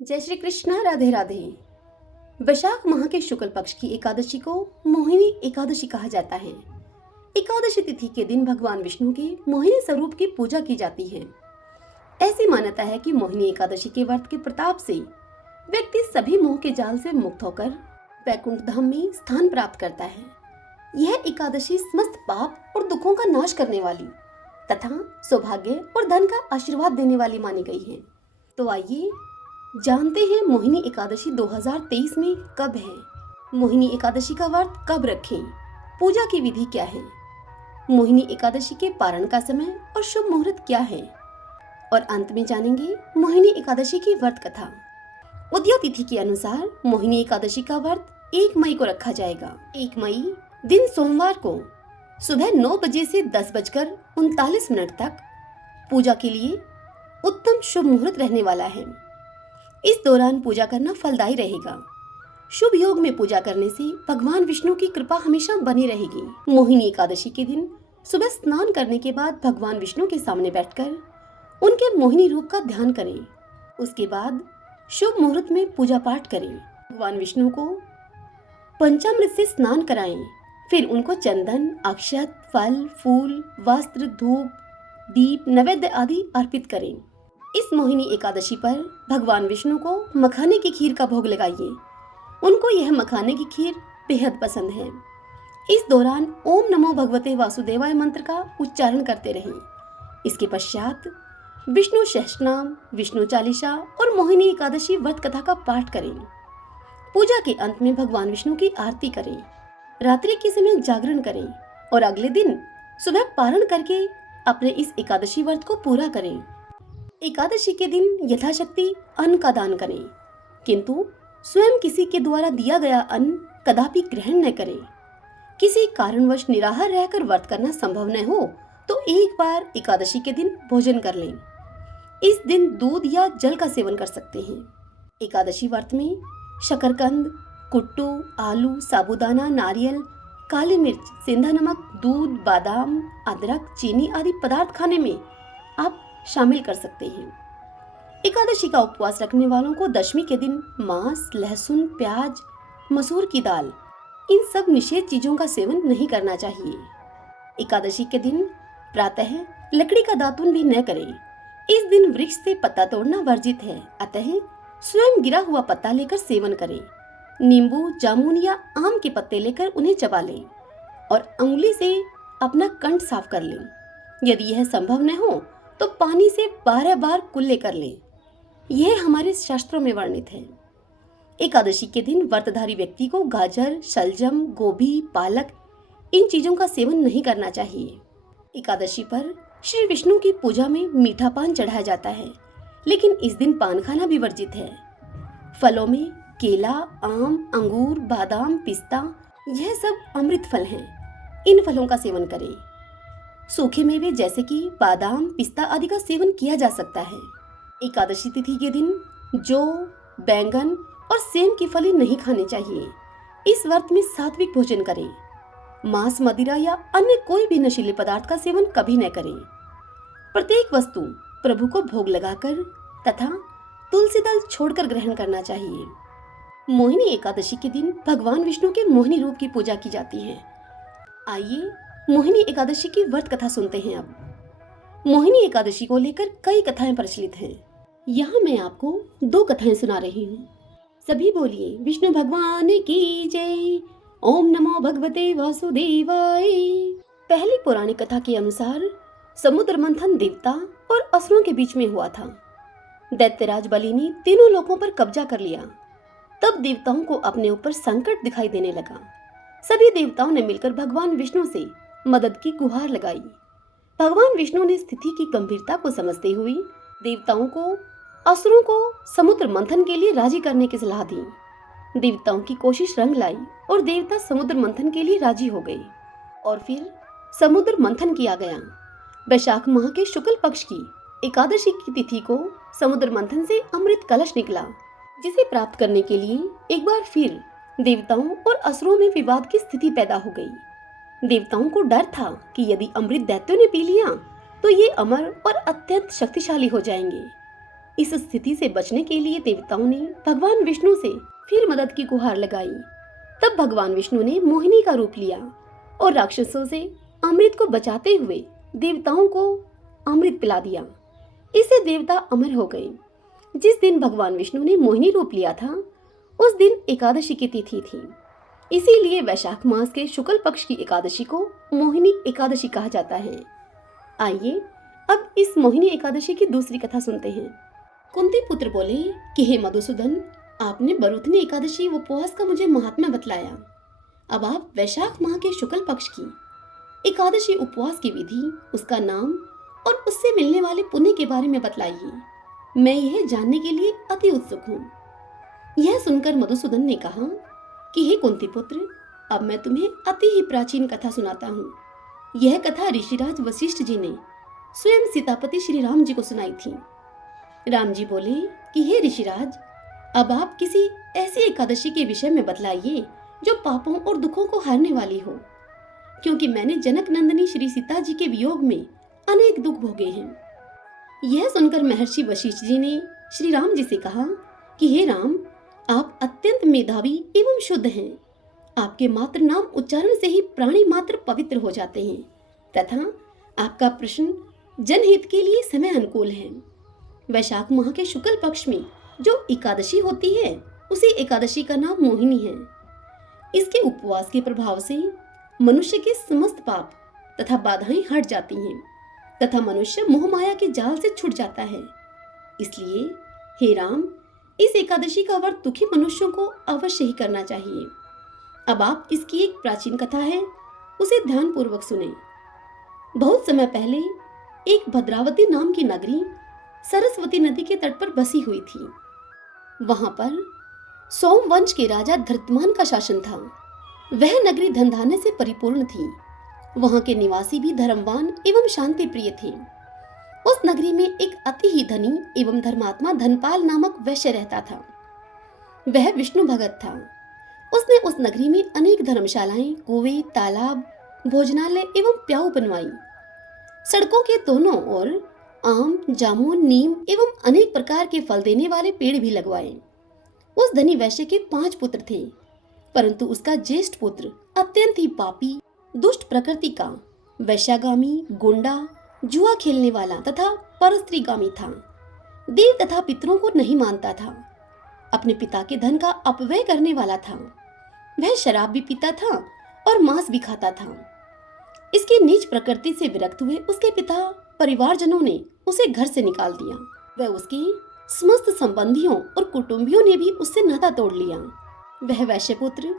जय श्री कृष्ण। राधे राधे। वैशाख माह के शुक्ल पक्ष की एकादशी को मोहिनी एकादशी कहा जाता है। एकादशी तिथि के दिन भगवान विष्णु के मोहिनी स्वरूप की पूजा की जाती है। ऐसी मान्यता है कि मोहिनी एकादशी के व्रत के प्रताप से व्यक्ति सभी मोह के जाल से मुक्त होकर वैकुंठ धाम में स्थान प्राप्त करता है। यह एकादशी समस्त पाप और दुखों का नाश करने वाली तथा सौभाग्य और धन का आशीर्वाद देने वाली मानी गई है। तो आइए जानते हैं मोहिनी एकादशी 2023 में कब है, मोहिनी एकादशी का व्रत कब रखें, पूजा की विधि क्या है, मोहिनी एकादशी के पारण का समय और शुभ मुहूर्त क्या है, और अंत में जानेंगे मोहिनी एकादशी की व्रत कथा। उदय तिथि के अनुसार मोहिनी एकादशी का व्रत 1 मई को रखा जाएगा। 1 मई दिन सोमवार को सुबह 9 बजे से 10:39 तक पूजा के लिए उत्तम शुभ मुहूर्त रहने वाला है। इस दौरान पूजा करना फलदायी रहेगा। शुभ योग में पूजा करने से भगवान विष्णु की कृपा हमेशा बनी रहेगी। मोहिनी एकादशी के दिन सुबह स्नान करने के बाद भगवान विष्णु के सामने बैठकर उनके मोहिनी रूप का ध्यान करें। उसके बाद शुभ मुहूर्त में पूजा पाठ करें। भगवान विष्णु को पंचामृत से स्नान कराएं। फिर उनको चंदन, अक्षत, फल, फूल, वस्त्र, धूप, दीप, नैवेद्य आदि अर्पित करें। इस मोहिनी एकादशी पर भगवान विष्णु को मखाने की खीर का भोग लगाइए। उनको यह मखाने की खीर बेहद पसंद है। इस दौरान ओम नमो भगवते वासुदेवाय मंत्र का उच्चारण करते रहें। इसके पश्चात विष्णु सहस्रनाम, विष्णु चालीसा और मोहिनी एकादशी व्रत कथा का पाठ करें। पूजा के अंत में भगवान विष्णु की आरती करें। रात्रि के समय जागरण करें और अगले दिन सुबह पारण करके अपने इस एकादशी व्रत को पूरा करें। एकादशी के दिन यथाशक्ति अन्न का दान करें, किंतु स्वयं किसी के द्वारा दिया गया अन्न कदापि ग्रहण न करें। किसी कारणवश निराहार रहकर व्रत करना संभव न हो तो एक बार एकादशी के दिन भोजन कर लें। इस दिन दूध या जल का सेवन कर सकते हैं। एकादशी व्रत में शकरकंद, कुट्टू, आलू, साबूदाना, नारियल, काली मिर्च, सेंधा नमक, दूध, बादाम, अदरक, चीनी आदि पदार्थ खाने में आप शामिल कर सकते हैं। एकादशी का उपवास रखने वालों को दशमी के दिन मांस, लहसुन, प्याज, मसूर की दाल, इन सब निषेध चीजों का सेवन नहीं करना चाहिए। एकादशी के दिन प्रातः लकड़ी का दातुन भी न करें। इस दिन वृक्ष से पत्ता तोड़ना वर्जित है, अतः स्वयं गिरा हुआ पत्ता लेकर सेवन करें। नींबू, जामुन या आम के पत्ते लेकर उन्हें चबा लें और अंगुली से अपना कंठ साफ कर लें। यदि यह संभव न हो तो पानी से 12 बार कुल्ले कर लें। यह हमारे शास्त्रों में वर्णित है। एकादशी के दिन व्रतधारी व्यक्ति को गाजर, शलजम, गोभी, पालक इन चीजों का सेवन नहीं करना चाहिए। एकादशी पर श्री विष्णु की पूजा में मीठा पान चढ़ाया जाता है, लेकिन इस दिन पान खाना भी वर्जित है। फलों में केला, आम, अंगूर, बादाम, पिस्ता यह सब अमृत फल हैं। इन फलों का सेवन करें। सूखे मेवे जैसे कि बादाम, पिस्ता आदि का सेवन किया जा सकता है। एकादशी तिथि के दिन जौ, बैंगन और सेम की फली नहीं खानी चाहिए। इस व्रत में सात्विक भोजन करें। मांस, मदिरा या अन्य कोई भी नशीले पदार्थ का सेवन कभी न करें। प्रत्येक वस्तु प्रभु को भोग लगाकर तथा तुलसी दल छोड़कर ग्रहण करना चाहिए। मोहिनी एकादशी के दिन भगवान विष्णु के मोहिनी रूप की पूजा की जाती है। आइए मोहिनी एकादशी की व्रत कथा सुनते हैं। अब मोहिनी एकादशी को लेकर कई कथाएं प्रचलित हैं। यहाँ मैं आपको 2 कथाएं सुना रही हूँ। सभी बोलिए विष्णु भगवान की जय। ओम नमो भगवते वासुदेवाय। पहली पौराणिक कथा के अनुसार समुद्र मंथन देवता और असुरों के बीच में हुआ था। दैत्यराज बलि ने तीनों लोकों पर कब्जा कर लिया। तब देवताओं को अपने ऊपर संकट दिखाई देने लगा। सभी देवताओं ने मिलकर भगवान विष्णु से मदद की गुहार लगाई। भगवान विष्णु ने स्थिति की गंभीरता को समझते हुए देवताओं को असुरों को समुद्र मंथन के लिए राजी करने की सलाह दी। देवताओं की कोशिश रंग लाई और देवता समुद्र मंथन के लिए राजी हो गए और फिर समुद्र मंथन किया गया। वैशाख माह के शुक्ल पक्ष की एकादशी की तिथि को समुद्र मंथन से अमृत कलश निकला, जिसे प्राप्त करने के लिए एक बार फिर देवताओं और असुरों में विवाद की स्थिति पैदा हो गई। देवताओं को डर था कि यदि अमृत दैत्यों ने पी लिया तो ये अमर और अत्यंत शक्तिशाली हो जाएंगे। इस स्थिति से बचने के लिए देवताओं ने भगवान विष्णु से फिर मदद की गुहार लगाई। तब भगवान विष्णु ने मोहिनी का रूप लिया और राक्षसों से अमृत को बचाते हुए देवताओं को अमृत पिला दिया। इससे देवता अमर हो गए। जिस दिन भगवान विष्णु ने मोहिनी रूप लिया था उस दिन एकादशी की तिथि थी। इसीलिए वैशाख मास के शुक्ल पक्ष की एकादशी को मोहिनी एकादशी कहा जाता है। आइए अब इस मोहिनी एकादशी की दूसरी कथा सुनते हैं। कुंती पुत्र बोले कि हे मधुसूदन, आपने बरूथनी एकादशी उपवास का मुझे महात्म्य बतलाया। अब आप वैशाख माह के शुक्ल पक्ष की एकादशी उपवास की विधि, उसका नाम और उससे मिलने वाले पुण्य के बारे में बतलाइए। मैं यह जानने के लिए अति उत्सुक हूँ। यह सुनकर मधुसूदन ने कहा कि हे कुंती पुत्र, अब मैं तुम्हें अति ही प्राचीन कथा सुनाता हूँ। यह कथा ऋषिराज वशिष्ठ जी ने स्वयं सीतापति श्री राम जी को सुनाई थी। राम जी बोले कि हे ऋषिराज, अब आप किसी ऐसी एकादशी के विषय में बतलाइए जो पापों और दुखों को हारने वाली हो, क्योंकि मैंने जनक नंदिनी श्री सीता जी के वियोग में अनेक दुख भोगे हैं। यह सुनकर महर्षि वशिष्ठ जी ने श्री राम जी से कहा कि हे राम, आप अत्यंत मेधावी एवं शुद्ध हैं। आपके मात्र नाम उच्चारण से ही प्राणी मात्र पवित्र हो जाते हैं तथा आपका प्रश्न जनहित के लिए समय अनुकूल है। वैशाख माह के शुक्ल पक्ष में जो एकादशी होती है उसी एकादशी का नाम मोहिनी है। इसके उपवास के प्रभाव से मनुष्य के समस्त पाप तथा बाधाएं हट जाती हैं तथा मनुष्य मोह माया के जाल से छूट जाता है। इसलिए हे राम, इस एकादशी का व्रत दुखी मनुष्यों को अवश्य ही करना चाहिए। अब आप इसकी एक प्राचीन कथा है, उसे ध्यान पूर्वक सुने। बहुत समय पहले एक भद्रावती नाम की नगरी सरस्वती नदी के तट पर बसी हुई थी। वहां पर सोमवंश के राजा धृतमान का शासन था। वह नगरी धन धान्य से परिपूर्ण थी। वहां के निवासी भी धर्मवान एवं शांति प्रिय थे। उस नगरी में एक अति ही धनी एवं धर्मात्मा धनपाल नामक वैश्य रहता था। वह विष्णु भगत था। उसने उस नगरी में अनेक धर्मशालाएं, कुएं, तालाब, भोजनालय एवं प्याऊ बनवाई। सड़कों के दोनों ओर आम, जामुन, नीम एवं अनेक प्रकार के फल देने वाले पेड़ भी लगवाए। उस धनी वैश्य के 5 पुत्र थे, परंतु उसका ज्येष्ठ पुत्र अत्यंत ही पापी, दुष्ट प्रकृति का, वैश्यागामी, गुंडा, जुआ खेलने वाला तथा परस्त्रीगामी था। देव तथा पितरों को नहीं मानता था। अपने पिता के धन का अपव्यय करने वाला था। वह शराब भी पीता था और मांस भी खाता था। इसकी नीच प्रकृति से विरक्त हुए उसके पिता परिवारजनों ने उसे घर से निकाल दिया। वह उसके समस्त संबंधियों और कुटुंबियों ने भी उससे नाता तोड़ लिया। वह वैश्य पुत्र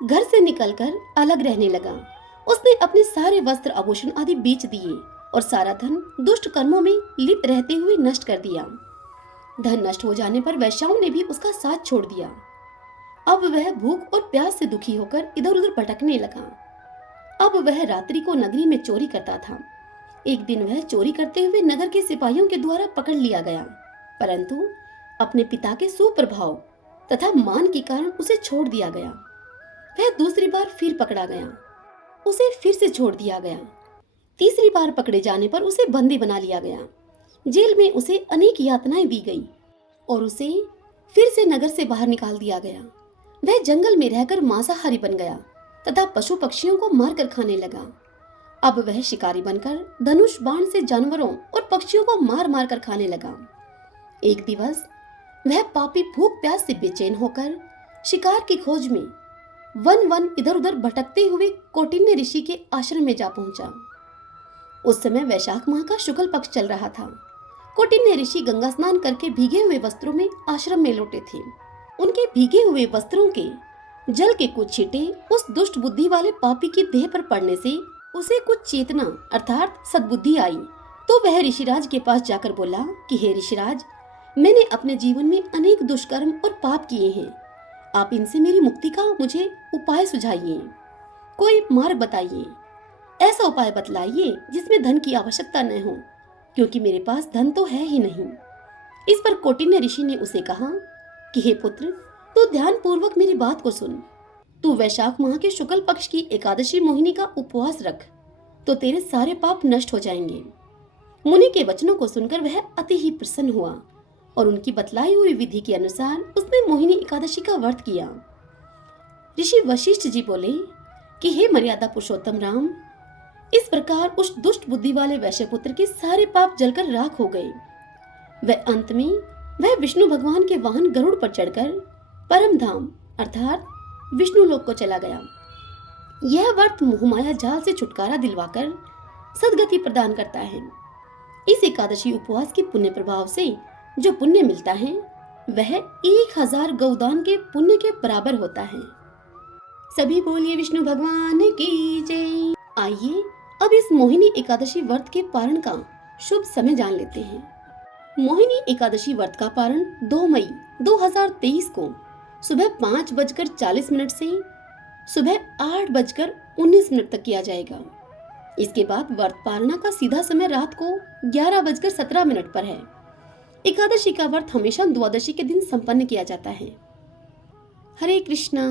घर से निकलकर अलग रहने लगा। उसने अपने सारे वस्त्र, आभूषण आदि बेच दिए और सारा धन दुष्ट कर्मों में लिप्त रहते हुए नष्ट कर दिया। धन नष्ट हो जाने पर वैश्याओं ने भी उसका साथ छोड़ दिया। अब वह भूख और प्यास से दुखी होकर इधर उधर भटकने लगा। अब वह रात्रि को नगरी में चोरी करता था। एक दिन वह चोरी करते हुए नगर के सिपाहियों के द्वारा पकड़ लिया गया, परंतु अपने पिता के सुप्रभाव तथा मान के कारण उसे छोड़ दिया गया। वह दूसरी बार फिर पकड़ा गया, उसे फिर से छोड़ दिया गया। तीसरी बार पकड़े जाने पर उसे बंदी बना लिया गया। जेल में उसे अनेक यातनाएं दी गई और उसे फिर से नगर से बाहर निकाल दिया गया। वह जंगल में रहकर मांसाहारी बन गया तथा पशु पक्षियों को मारकर खाने लगा। अब वह शिकारी बनकर धनुष बाण से जानवरों और पक्षियों को मार मार कर खाने लगा। एक दिवस वह पापी भूख प्यास से बेचैन होकर शिकार की खोज में वन वन इधर उधर भटकते हुए कौटिन्य ऋषि के आश्रम में जा पहुंचा। उस समय वैशाख माह का शुक्ल पक्ष चल रहा था। कौटिन्य ऋषि गंगा स्नान करके भीगे हुए वस्त्रों में आश्रम में लौटे थे। उनके भीगे हुए वस्त्रों के जल के कुछ छींटे उस दुष्ट बुद्धि वाले पापी की देह पर पड़ने से उसे कुछ चेतना अर्थात सद्बुद्धि आई। तो वह ऋषिराज के पास जाकर बोला कि हे ऋषिराज, मैंने अपने जीवन में अनेक दुष्कर्म और पाप किए हैं। आप इनसे मेरी मुक्ति का मुझे उपाय सुझाइए, कोई मार्ग बताइए। ऐसा उपाय बतलाइए जिसमें धन की आवश्यकता न हो, क्योंकि मेरे पास धन तो है ही नहीं। इस पर कौटिन्य ऋषि ने उसे कहा कि हे पुत्र, तू ध्यान पूर्वक मेरी बात को सुन। तू वैशाख माह के शुक्ल पक्ष की एकादशी मोहिनी का उपवास रख, तो तेरे सारे पाप नष्ट हो जाएंगे। मुनि के वचनों को सुनकर वह अति ही प्रसन्न हुआ और उनकी बतलाई हुई विधि के अनुसार उसने मोहिनी एकादशी का व्रत किया। ऋषि वशिष्ठ जी बोले कि हे मर्यादा पुरुषोत्तम राम, इस प्रकार उस दुष्ट बुद्धि वाले वैश्यपुत्र के सारे पाप जलकर राख हो गए। वह अंत में वह विष्णु भगवान के वाहन गरुड़ पर चढ़कर परम धाम अर्थात विष्णु लोक को चला गया। यह व्रत मोहमाया जाल से छुटकारा दिलवाकर सदगति प्रदान करता है। इस एकादशी उपवास के पुण्य प्रभाव से जो पुण्य मिलता है वह 1000 गौदान के पुण्य के बराबर होता है। सभी बोलिए विष्णु भगवान की जय। आइए अब इस मोहिनी एकादशी व्रत के पारण का शुभ समय जान लेते हैं। मोहिनी एकादशी व्रत का पारण 2 मई 2023 को सुबह 5:40 से सुबह 8:19 तक किया जाएगा। इसके बाद व्रत पारणा का सीधा समय रात को 11:17 पर है। एकादशी का व्रत हमेशा द्वादशी के दिन संपन्न किया जाता है। हरे कृष्णा।